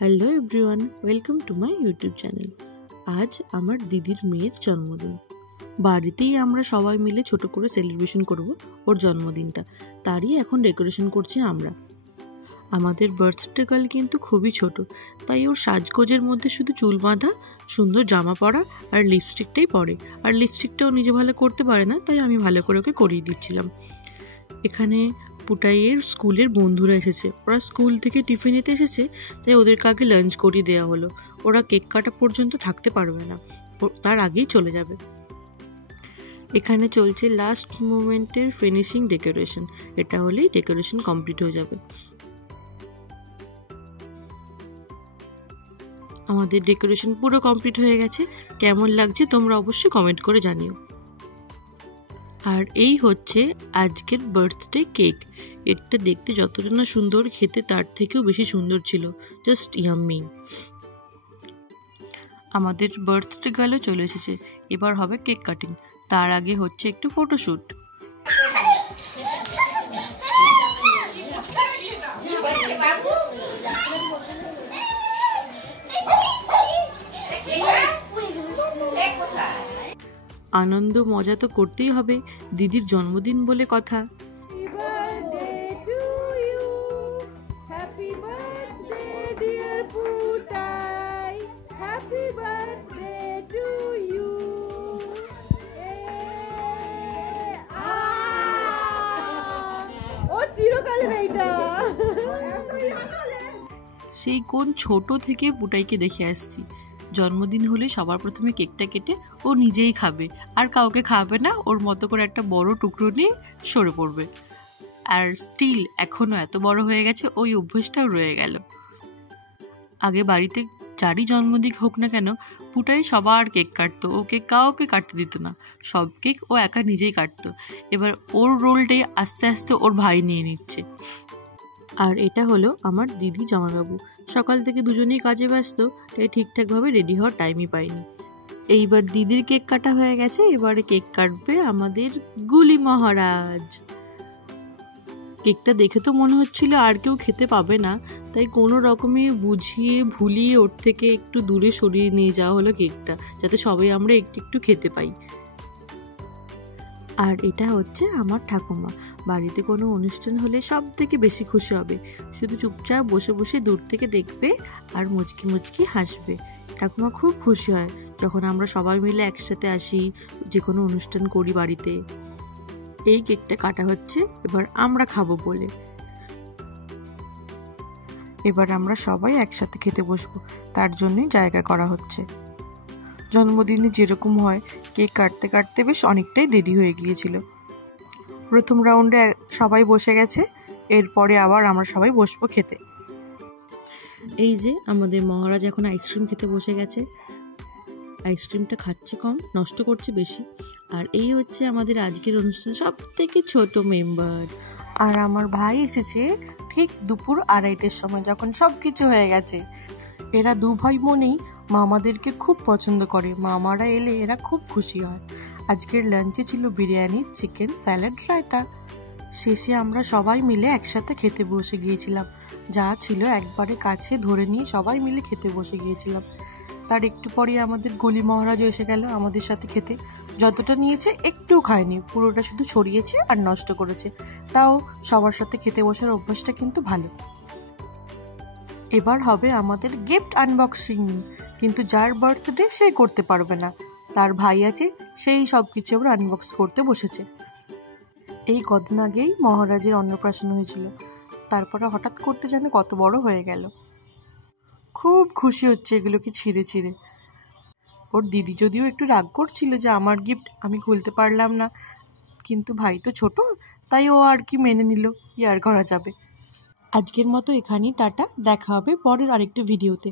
Hello everyone, welcome to my YouTube channel. আজ আমার দিদির মেয়ের জন্মদিন। বাড়িতেই আমরা সবাই মিলে ছোট করে সেলিব্রেশন করব ওর জন্মদিনটা। তারই এখন ডেকোরেশন করছি আমরা। আমাদের বার্থডে গার্ল কিন্তু খুবই ছোট, তাই ওর সাজগোজের মধ্যে শুধু চুল বাঁধা, সুন্দর জামা পরা আর লিপস্টিকটাই পরে। আর লিপস্টিকটাও নিজে ভালো করতে পারে না, তাই আমি ভালো করে ওকে করিয়ে দিচ্ছিলাম। এখানে পুটাইয়ের স্কুলের বন্ধুরা এসেছে। ওরা স্কুল থেকে টিফিন নিতে এসেছে, তাই ওদেরকে আগে লাঞ্চ করিয়ে দেওয়া হলো। ওরা কেক কাটা পর্যন্ত থাকতে পারবে না, তার আগেই চলে যাবে। এখানে চলছে লাস্ট মোমেন্টের ফিনিশিং ডেকোরেশন। এটা হলেই ডেকোরেশন কমপ্লিট হয়ে যাবে। আমাদের ডেকোরেশন পুরো কমপ্লিট হয়ে গেছে। কেমন লাগছে তোমরা অবশ্যই কমেন্ট করে জানিও। আর এই হচ্ছে আজকের বার্থডে কেক। কেকটা দেখতে যতটা না সুন্দর, খেতে তার থেকেও বেশি সুন্দর ছিল। Just yummy. আমাদের বার্থডে গার্লও চলে এসেছে। এবার হবে কেক কাটিং। তার আগে হচ্ছে একটু ফটোশ্যুট। আনন্দ মজা তো করতেই হবে, দিদির জন্মদিন বলে কথা। সেই কোন ছোট থেকে পুটাইকে দেখে আসছি। জন্মদিন হলে সবার প্রথমে কেকটা কেটে ও নিজেই খাবে, আর কাউকে খাওয়াবে না। ওর মতো করে একটা বড় টুকরো নিয়ে সরে পড়বে। আর স্টিল এখনো এত বড় হয়ে গেছে, ওই অভ্যেসটাও রয়ে গেল। আগে বাড়িতে যারই জন্মদিন হোক না কেন, পুটাই সবার কেক কাটতো। ওকে কাউকে কাটতে দিত না, সব কেক ও একা নিজেই কাটতো। এবার ওর রোলটাই আস্তে আস্তে ওর ভাই নিয়ে নিচ্ছে। আর এটা হলো আমার দিদি জামাইবাবু। সকাল থেকে দুজনেই কাজে ব্যস্ত, তাই ঠিকঠাকভাবে রেডি হওয়ার টাইমই পাইনি। এইবার দিদির কেক কাটা হয়ে গেছে, এবারে কেক কাটবে আমাদের গুলি মহারাজ। কেকটা দেখে তো মনে হচ্ছিল আর কেউ খেতে পাবে না, তাই কোনো রকমে বুঝিয়ে ভুলিয়ে ওর থেকে একটু দূরে সরিয়ে নিয়ে যাওয়া হলো কেকটা, যাতে সবাই আমরা একটু একটু খেতে পাই। আর এটা হচ্ছে আমার ঠাকুমা। বাড়িতে কোনো অনুষ্ঠান হলে সব থেকে বেশি খুশি হবে। শুধু চুপচাপ বসে বসে দূর থেকে দেখবে আর মুচকি মুচকি হাসবে। ঠাকুমা খুব খুশি হয় যখন আমরা সবাই মিলে একসাথে আসি, যে কোনো অনুষ্ঠান করি বাড়িতে। এই কেকটা কাটা হচ্ছে এবার আমরা খাবো বলে। এবার আমরা সবাই একসাথে খেতে বসবো, তার জন্যই জায়গা করা হচ্ছে। জন্মদিনে যেরকম হয়, কেক কাটতে কাটতে বেশ অনেকটাই দেরি হয়ে গিয়েছিল। প্রথম রাউন্ডে সবাই বসে গেছে, এরপরে আবার আমরা সবাই বসবো খেতে। এই যে আমাদের মহারাজ এখন আইসক্রিম খেতে বসে গেছে। আইসক্রিমটা খাচ্ছে কম, নষ্ট করছে বেশি। আর এই হচ্ছে আমাদের আজকের অনুষ্ঠান সব থেকে ছোট মেম্বার। আর আমার ভাই এসেছে ঠিক দুপুর 2:30টার সময়, যখন সব কিছু হয়ে গেছে। এরা দু ভাই বোনেই মামাদেরকে খুব পছন্দ করে। মামারা এলে এরা খুব খুশি হয়। আজকের লাঞ্চে ছিল বিরিয়ানি, চিকেন, স্যালাড, রায়তা। শেষে আমরা সবাই মিলে একসাথে খেতে বসে গিয়েছিলাম। যা ছিল একবারে কাছে ধরে নিয়ে সবাই মিলে খেতে বসে গিয়েছিলাম। তার একটু পরে আমাদের গলি মহারাজও এসে গেল আমাদের সাথে খেতে। যতটা নিয়েছে একটুও খায়নি, পুরোটা শুধু ছড়িয়েছে আর নষ্ট করেছে। তাও সবার সাথে খেতে বসার অভ্যাসটা কিন্তু ভালো। এবার হবে আমাদের গিফট আনবক্সিং, কিন্তু যার বার্থডে সে করতে পারবে না, তার ভাই আছে, সেই সব কিছু আবার আনবক্স করতে বসেছে। এই কদিন আগেই মহারাজের অন্নপ্রাশন হয়েছিল, তারপরে হঠাৎ করতে যেন কত বড় হয়ে গেল। খুব খুশি হচ্ছে এগুলোকে ছিঁড়ে ছিঁড়ে। ওর দিদি যদিও একটু রাগ করছিল যে আমার গিফট আমি খুলতে পারলাম না, কিন্তু ভাই তো ছোট, তাই ও আর কি মেনে নিল, কি আর করা যাবে। আজকের মতো এখানেই টাটা, দেখা হবে পরের আরেকটা ভিডিওতে।